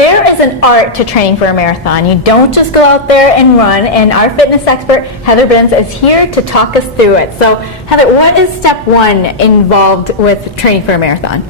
There is an art to training for a marathon. You don't just go out there and run, and our fitness expert, Heather Binn, is here to talk us through it. So, Heather, what is step one involved with training for a marathon?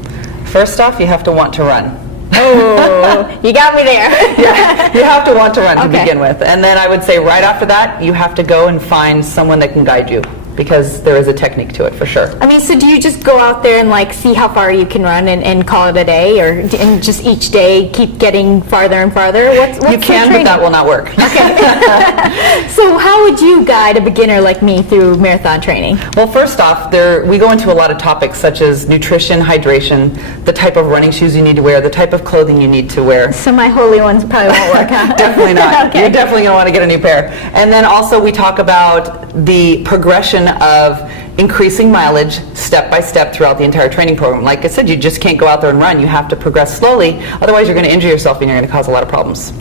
First off, you have to want to run. Oh, you got me there. Yeah, you have to want to run to begin with. And then I would say right after that, you have to go and find someone that can guide you, because there is a technique to it for sure. I mean, so do you just go out there and like see how far you can run and call it a day, or and just each day keep getting farther and farther? What's you can, but that will not work. Okay. So how would you guide a beginner like me through marathon training? Well, first off, we go into a lot of topics such as nutrition, hydration, the type of running shoes you need to wear, the type of clothing you need to wear. So my holy ones probably won't work, huh? Definitely not. Okay. You're definitely going to want to get a new pair. And then also we talk about the progression of increasing mileage step by step throughout the entire training program. Like I said, you just can't go out there and run. You have to progress slowly, otherwise you're going to injure yourself and you're going to cause a lot of problems.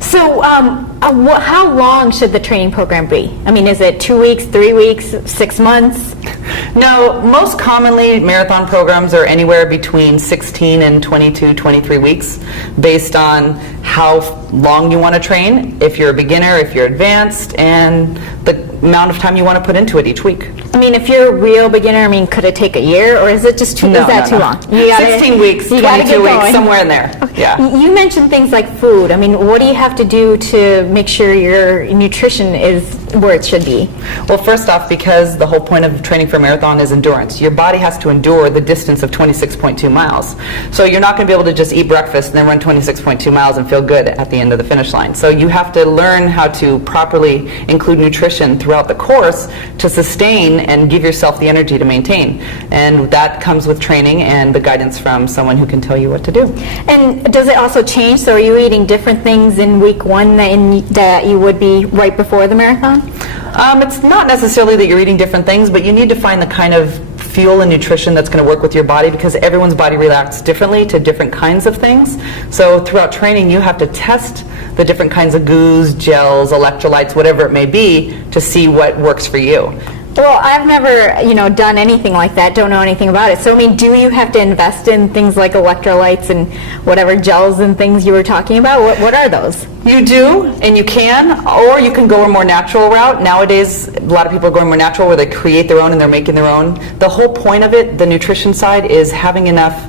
So how long should the training program be? I mean, is it 2 weeks, 3 weeks, 6 months? No, most commonly marathon programs are anywhere between 16 and 22, 23 weeks based on how long you want to train, if you're a beginner, if you're advanced, and the amount of time you want to put into it each week. I mean, if you're a real beginner, I mean, could it take a year, or is it just too long? 16 weeks, 22 weeks, somewhere in there. Okay. Yeah. You mentioned things like food. I mean, what do you have to do to make sure your nutrition is where it should be? Well, first off, because the whole point of training for a marathon is endurance, your body has to endure the distance of 26.2 miles. So you're not going to be able to just eat breakfast and then run 26.2 miles and feel good at the end of the finish line. So you have to learn how to properly include nutrition throughout the course to sustain and give yourself the energy to maintain. And that comes with training and the guidance from someone who can tell you what to do. And does it also change? So are you eating different things in week one that you would be right before the marathon? It's not necessarily that you're eating different things, but you need to find the kind of fuel and nutrition that's going to work with your body, because everyone's body reacts differently to different kinds of things. So throughout training, you have to test the different kinds of goos, gels, electrolytes, whatever it may be, to see what works for you. Well, I've never, done anything like that, don't know anything about it. So, I mean, do you have to invest in things like electrolytes and whatever gels and things you were talking about? What are those? You do, and you can, or you can go a more natural route. Nowadays, a lot of people are going more natural, where they create their own and they're making their own. The whole point of it, the nutrition side, is having enough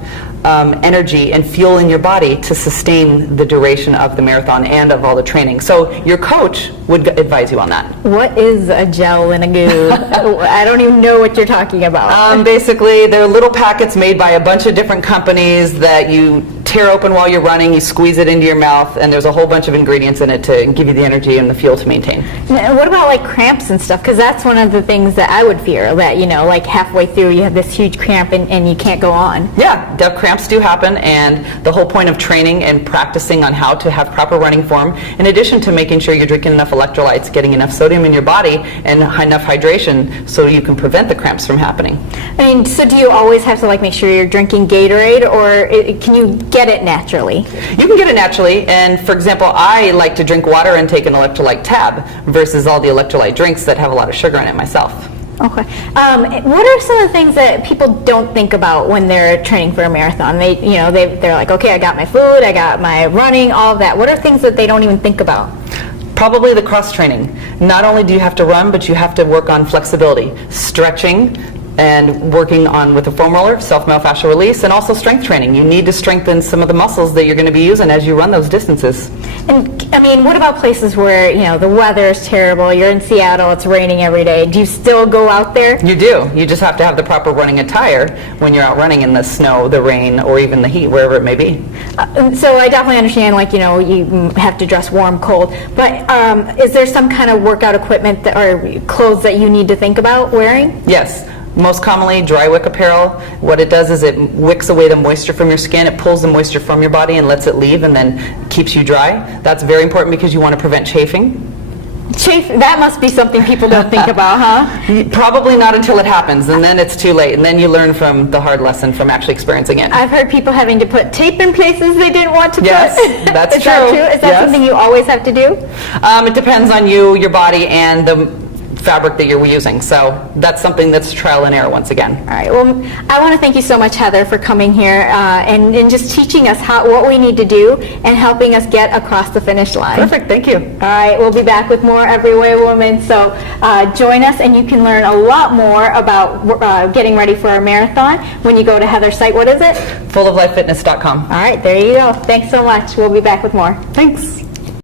energy and fuel in your body to sustain the duration of the marathon and of all the training. So your coach would advise you on that. What is a gel and a goo? I don't even know what you're talking about. Basically, they're little packets made by a bunch of different companies that you tear open while you're running, you squeeze it into your mouth, and there's a whole bunch of ingredients in it to give you the energy and the fuel to maintain. Now, what about like cramps and stuff? Because that's one of the things that I would fear, that, like halfway through you have this huge cramp and you can't go on. Yeah, cramps do happen, and the whole point of training and practicing on how to have proper running form, in addition to making sure you're drinking enough electrolytes, getting enough sodium in your body, and enough hydration so you can prevent the cramps from happening. I mean, so do you always have to make sure you're drinking Gatorade, or can you get it naturally? You can get it naturally, and for example, I like to drink water and take an electrolyte tab versus all the electrolyte drinks that have a lot of sugar in it myself. Okay. What are some of the things that people don't think about when they're training for a marathon? They're like, okay, I got my food, I got my running, all of that. What are things that they don't even think about? Probably the cross training. Not only do you have to run, but you have to work on flexibility, stretching, and working on with a foam roller, self-myofascial release, and also strength training. You need to strengthen some of the muscles that you're going to be using as you run those distances. And I mean, what about places where the weather is terrible? You're in Seattle, it's raining every day. Do you still go out there? You do. You just have to have the proper running attire when you're out running in the snow, the rain, or even the heat, wherever it may be. So I definitely understand, you have to dress warm, cold. But is there some kind of workout equipment or clothes that you need to think about wearing? Yes. Most commonly, dry wick apparel. What it does is it wicks away the moisture from your skin. It pulls the moisture from your body and lets it leave, and then keeps you dry. That's very important because you want to prevent chafing. That must be something people don't think about, huh? Probably not until it happens, and then it's too late, and then you learn from the hard lesson from actually experiencing it. I've heard people having to put tape in places they didn't want to yes, put. That's Is true. that true? Is that something you always have to do? It depends on you, your body, and the fabric that you're using. So that's something that's trial and error once again. All right. Well, I want to thank you so much, Heather, for coming here and just teaching us what we need to do and helping us get across the finish line. Perfect. Thank you. All right. We'll be back with more Everyway Woman. So join us, and you can learn a lot more about getting ready for a marathon when you go to Heather's site. What is it? Fulloflifefitness.com. All right. There you go. Thanks so much. We'll be back with more. Thanks.